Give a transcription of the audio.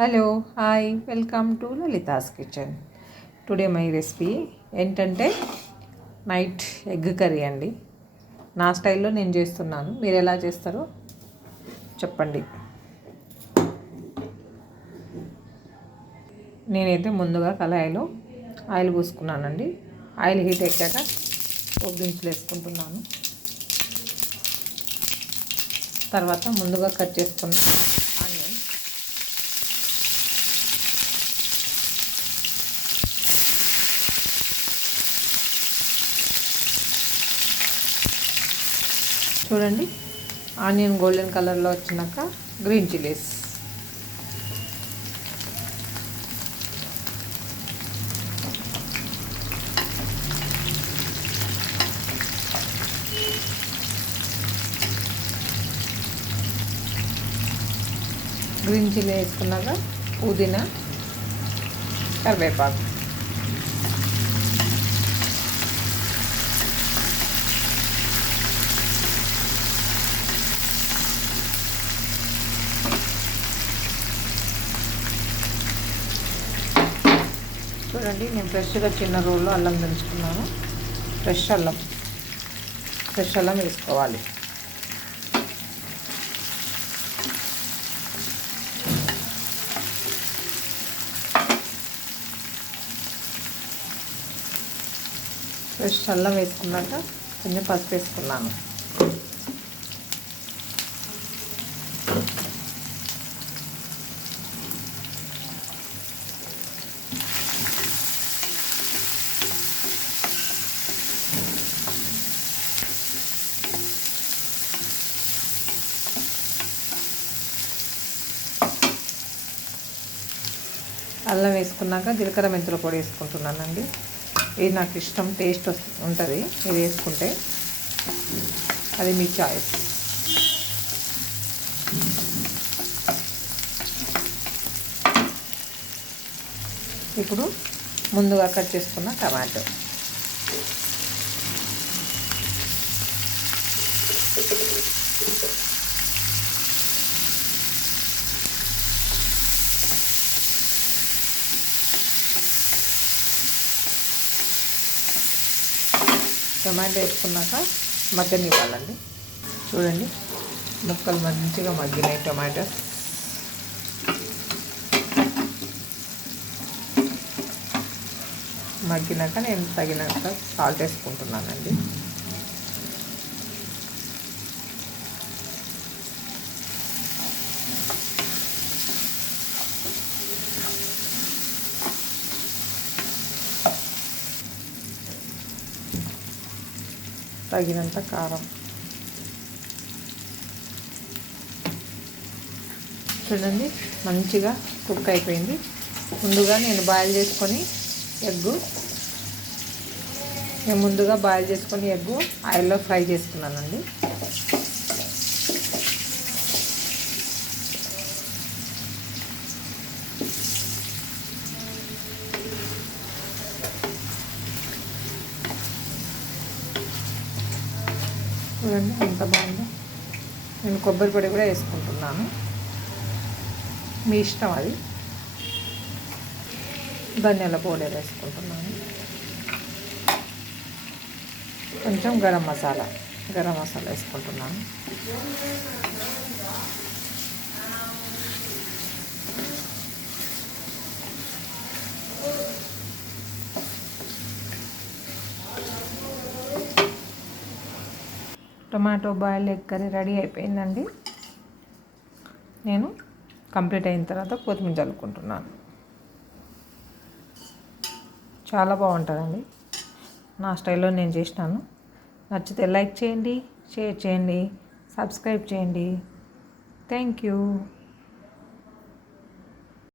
Hello hi welcome to Lalitha's kitchen. Today my recipe ఏంటంటే night egg curry అండి. నా స్టైల్లో నేను చేస్తున్నాను, మీరు ఎలా చేస్తారో చెప్పండి. నేనైతే ముందుగా కళాయిలో ఆయిల్ పోసుకున్నానండి. ఆయిల్ హీట్ ఎక్కాక ఒక దినుసులు వేసుకుంటున్నాను. తర్వాత ముందుగా కట్ చేసుకున్న ఆనియన్, చూడండి ఆనియన్ గోల్డెన్ కలర్లో వచ్చినాక గ్రీన్ చిల్లీస్, గ్రీన్ చిల్లీ వేసుకున్నాక పుదీనా, కరివేపాకు, చూడండి నేను ఫ్రెష్గా చిన్న రోల్లో అల్లం దంచుకున్నాను. ఫ్రెష్ అల్లం వేసుకోవాలి. ఫ్రెష్ అల్లం వేసుకున్నాక కొంచెం పసుపు వేసుకున్నాను. అల్లం వేసుకున్నాక జీలకర్ర మెంతుల పొడి వేసుకుంటున్నానండి. ఇది నాకు ఇష్టం, టేస్ట్ ఉంటుంది ఇది వేసుకుంటే, అది మీ చాయిస్. ఇప్పుడు ముందుగా కట్ చేసుకున్న టమాటో, టమాటో వేసుకున్నాక మగ్గనివ్వాలండి. చూడండి ముక్కలు మంచిగా మగ్గినాయి. టమాటో మగ్గినాక నేను తగినంత సాల్ట్ వేసుకుంటున్నానండి. తగినంత కారం. చూడండి మంచిగా కుక్ అయిపోయింది. ముందుగా నేను బాయిల్ చేసుకొని ఎగ్గు ఆయిల్లో ఫ్రై చేసుకున్నానండి. చూడండి ఎంత బాగుందో. నేను కొబ్బరి పొడి కూడా వేసుకుంటున్నాను, మీ ఇష్టం అది. ధనియాల పౌడర్ వేసుకుంటున్నాను. కొంచెం గరం మసాలా వేసుకుంటున్నాను. Tomato boil egg curry ready అయిపోయిందండి. నేను కంప్లీట్ అయిన తర్వాత కొత్తిమీర చల్లుకుంటున్నాను. చాలా బాగుంటుందండి. నా స్టైల్లో నేను చేసినాను. నచ్చితే లైక్ చేయండి, షేర్ చేయండి, సబ్స్క్రైబ్ చేయండి. Thank you.